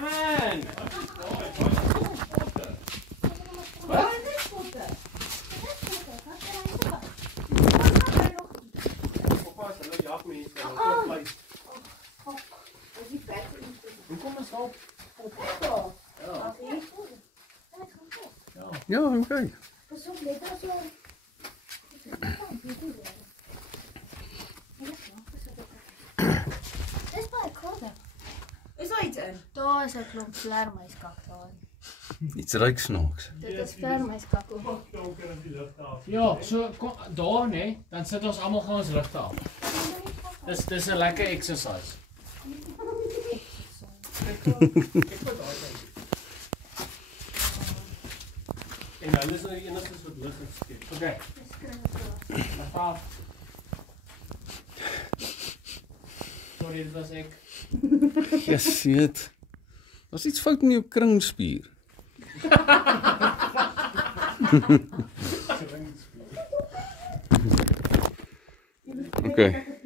Man! Ja, oké. Is daar iets in? Daar is 'n klomp vleermuiskak daar. Iets ruik snaaks. Dit is vleermuiskak. Ja, so daar nee, dan sit ons almal gaan ons ligte af. Dis 'n lekker exercise. En dan is nou die enigste wat lig geskep. Okay. Af. Sorry, dit was ek. Yes, weet. Was iets fout met jou kringspier. Okay.